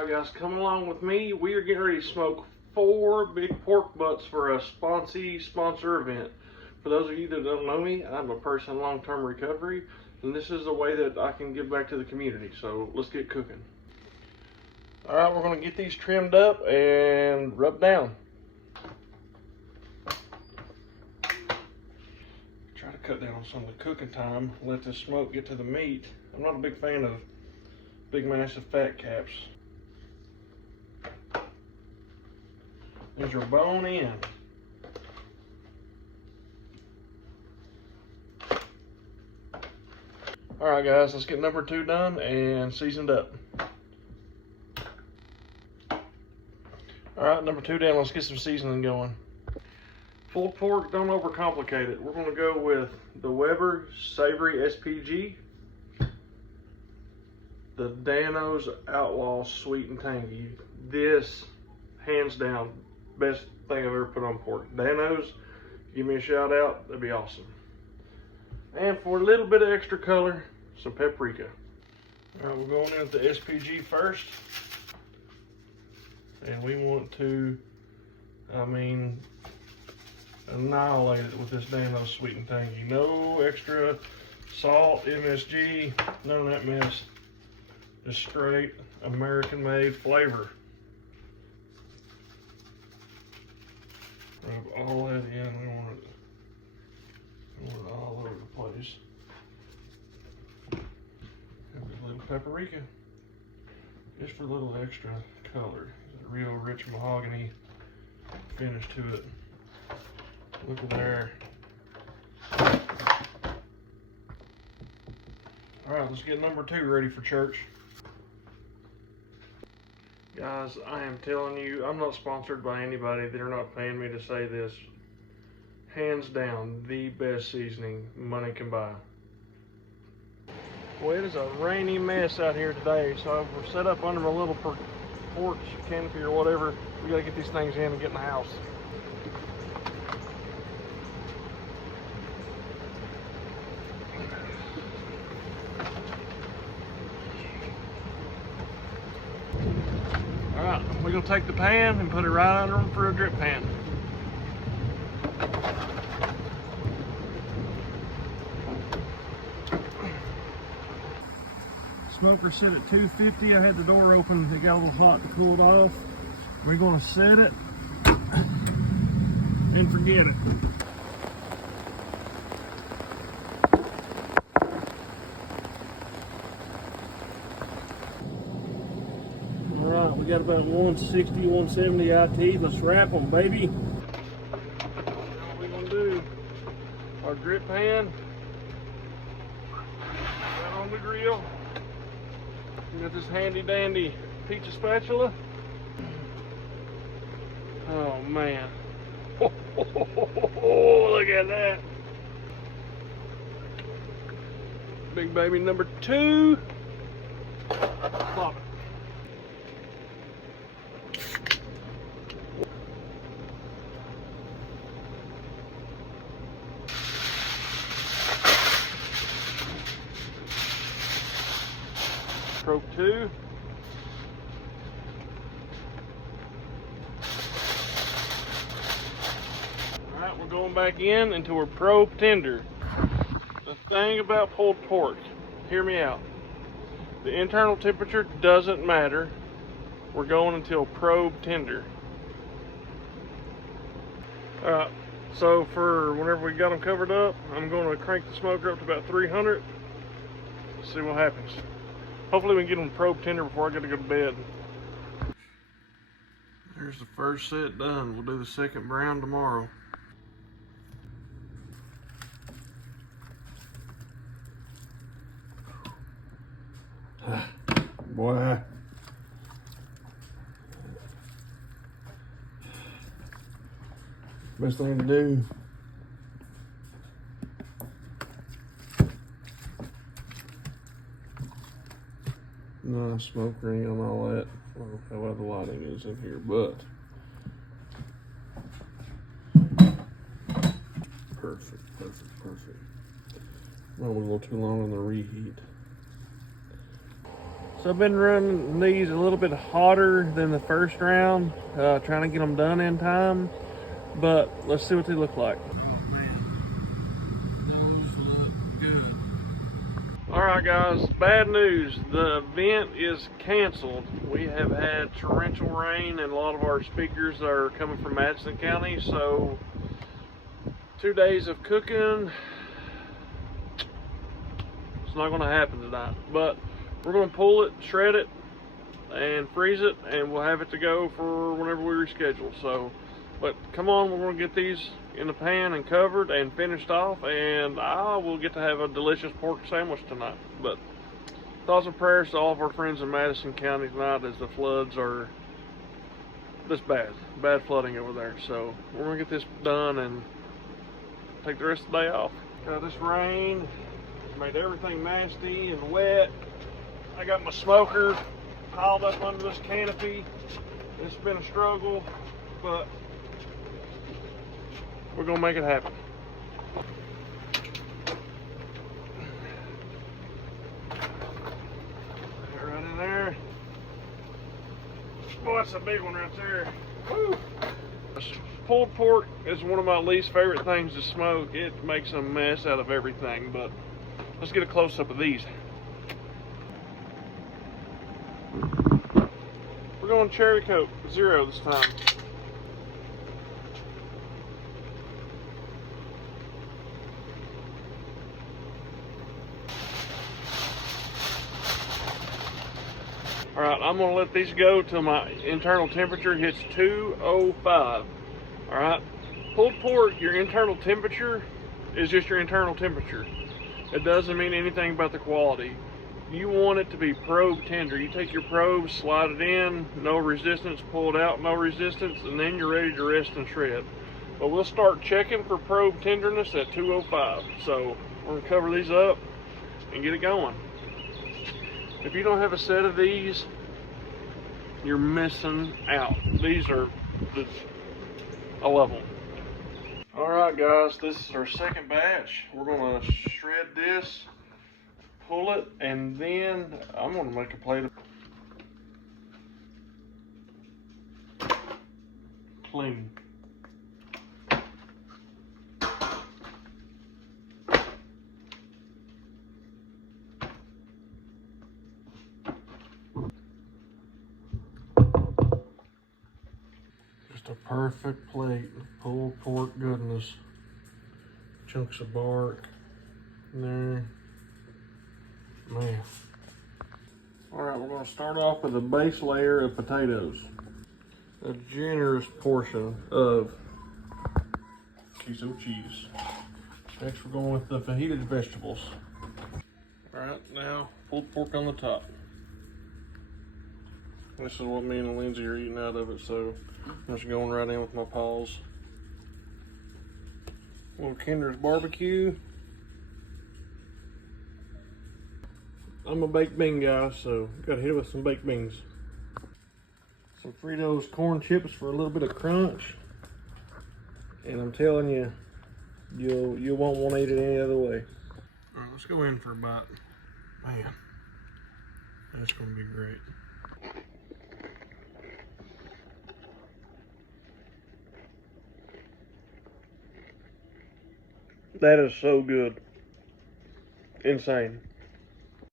Alright guys, come along with me. We are getting ready to smoke 4 big pork butts for a sponsor event. For those of you that don't know me, I'm a person in long-term recovery, and this is a way that I can give back to the community. So let's get cooking. Alright, we're going to get these trimmed up and rubbed down. Try to cut down on some of the cooking time, let the smoke get to the meat. I'm not a big fan of big massive fat caps. There's your bone in. Alright guys, let's get number 2 done and seasoned up. Alright, number 2 down, let's get some seasoning going. Pulled pork, don't overcomplicate it. We're going to go with the Weber Savory SPG, the Dan-O's Outlaw Sweet and Tangy. This, hands down, best thing I've ever put on pork. Dan-O's, give me a shout out, that'd be awesome. And for a little bit of extra color, some paprika. Alright, we're going in with the SPG first. And we want to, annihilate it with this Dan-O's Sweet and Tangy. No extra salt, MSG, none of that mess. Just straight American-made flavor. Rub all that in. We want it all over the place. Have a little paprika, just for a little extra color. A real rich mahogany finish to it. Look at there. All right, let's get number 2 ready for church. Guys, I am telling you, I'm not sponsored by anybody. They're not paying me to say this. Hands down, the best seasoning money can buy. Well, it is a rainy mess out here today, so we're set up under a little porch canopy or whatever. We gotta get these things in and get in the house. Alright, we're going to take the pan and put it right under them for a drip pan. Smoker set at 250. I had the door open, it got a little hot to cool it off. We're going to set it and forget it. We got about 160, 170 IT. Let's wrap them, baby. What we're gonna do, our drip pan, right on the grill. We got this handy dandy pizza spatula. Oh man. Oh, look at that. Big baby number 2. Plop it. Probe 2. Alright, we're going back in until we're probe tender. The thing about pulled pork, hear me out. The internal temperature doesn't matter. We're going until probe tender. Alright, so for whenever we got them covered up, I'm going to crank the smoker up to about 300. See what happens. Hopefully we can get them probe tender before I got to go to bed. There's the first set done. We'll do the second brown tomorrow. Boy. Best thing to do. No smoke ring and all that. I don't know how well the lighting is in here, but perfect. That was a little too long on the reheat. So I've been running these a little bit hotter than the first round, trying to get them done in time. But let's see what they look like. Oh man, those look good. All right guys, bad news. The event is canceled. We have had torrential rain and a lot of our speakers are coming from Madison County. So 2 days of cooking, it's not gonna happen tonight. But we're gonna pull it, shred it, and freeze it, and we'll have it to go for whenever we reschedule. So, but come on, we're gonna get these in the pan and covered and finished off, and I will get to have a delicious pork sandwich tonight. But thoughts and prayers to all of our friends in Madison County tonight, as the floods are this bad flooding over there. So we're gonna get this done and take the rest of the day off. This rain made everything nasty and wet. I got my smoker piled up under this canopy. It's been a struggle, but we're gonna make it happen. Right in there. Boy, that's a big one right there. Woo. Pulled pork is one of my least favorite things to smoke. It makes a mess out of everything, but let's get a close-up of these. We're going cherry coke, 0 this time. All right, I'm gonna let these go till my internal temperature hits 205. All right, pulled pork, your internal temperature is just your internal temperature. It doesn't mean anything about the quality. You want it to be probe tender. You take your probe, slide it in, no resistance, pull it out, no resistance, and then you're ready to rest and shred. But we'll start checking for probe tenderness at 205. So we're gonna cover these up and get it going. If you don't have a set of these, you're missing out. These are I love them. All right guys, this is our second batch. We're gonna shred this, pull it, and then I'm gonna make a plate of clean. Just a perfect plate of pulled pork goodness. Chunks of bark in there. Man. All right, we're gonna start off with a base layer of potatoes. A generous portion of queso cheese. Next, we're going with the fajitas vegetables. All right, now pulled pork on the top. This is what me and Lindsay are eating out of it, so I'm just going right in with my paws. A little Kinder's barbecue. I'm a baked bean guy, so gotta hit it with some baked beans. Some Fritos corn chips for a little bit of crunch. And I'm telling you, you won't want to eat it any other way. All right, let's go in for a bite. Man, that's gonna be great. That is so good. Insane.